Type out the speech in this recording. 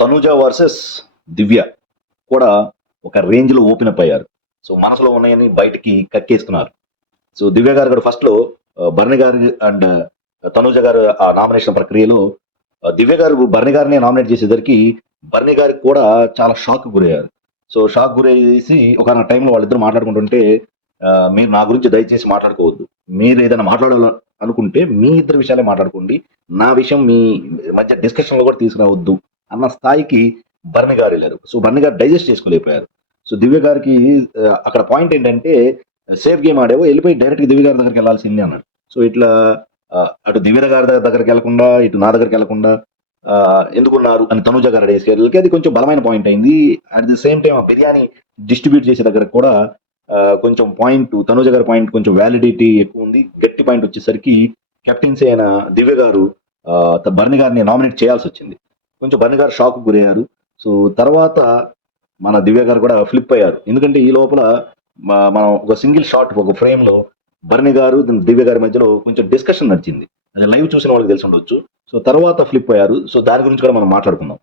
Tanuja versus దివ్య కూడా ఒక రేంజ్లో ఓపెన్ అప్ అయ్యారు. సో మనసులో ఉన్నాయని బయటికి కక్కేసుకున్నారు. సో దివ్య గారు కూడా ఫస్ట్లో ఆ, భరణి గారి అండ్ తనుజ గారు ఆ నామినేషన్ ప్రక్రియలో దివ్య గారు భరణి గారిని నామినేట్ చేసేసరికి భరణి గారికి కూడా చాలా షాక్ గురయ్యారు. సో షాక్ గురయ్యేసి ఒక టైంలో వాళ్ళిద్దరు మాట్లాడుకుంటుంటే మీరు నా గురించి దయచేసి మాట్లాడుకోవద్దు. మీరు ఏదైనా మాట్లాడాలి అనుకుంటే మీ ఇద్దరు విషయాలే మాట్లాడుకోండి. నా విషయం మీ మధ్య డిస్కషన్లో కూడా తీసుకురావద్దు. అన్న స్థాయికి భరణి గారు వెళ్ళారు so Bharani garu digest చేసుకోలేకపోయారు. So దివ్య గారికి అక్కడ పాయింట్ ఏంటంటే సేఫ్ గేమ్ ఆడేవో వెళ్ళిపోయి డైరెక్ట్గా దివ్య గారి దగ్గరికి వెళ్ళాల్సిందే అన్నాడు. సో ఇట్లా అటు దివ్య గారి దగ్గర- దగ్గరికి వెళ్ళకుండా ఇటు నా దగ్గరికి వెళ్ళకుండా ఎందుకున్నారు అని తనుజ గారు అడిగేసరికి అది కొంచెం బలమైన పాయింట్ అయింది. At the same time biryani distribute చేసే దగ్గర కూడా కొంచెం పాయింట్ తనుజ గారి పాయింట్ కొంచెం వ్యాలిడిటీ ఎక్కువ ఉంది. గట్టి పాయింట్ వచ్చేసరికి కెప్టెన్సీ అయిన దివ్య గారు భరణి గారిని నామినేట్ చేయాల్సి వచ్చింది. కొంచెం భరణి గారు షాక్ గురయ్యారు. సో తర్వాత మన దివ్య గారు కూడా ఫ్లిప్ అయ్యారు. ఎందుకంటే ఈ లోపల మనం ఒక సింగిల్ షాట్ ఒక ఫ్రేమ్లో భరణి గారు దివ్య గారి మధ్యలో కొంచెం డిస్కషన్ నడిచింది. అది లైవ్ చూసిన వాళ్ళకి తెలిసి ఉండొచ్చు. సో తర్వాత ఫ్లిప్ అయ్యారు. సో దాని గురించి కూడా మనం మాట్లాడుకుందాం.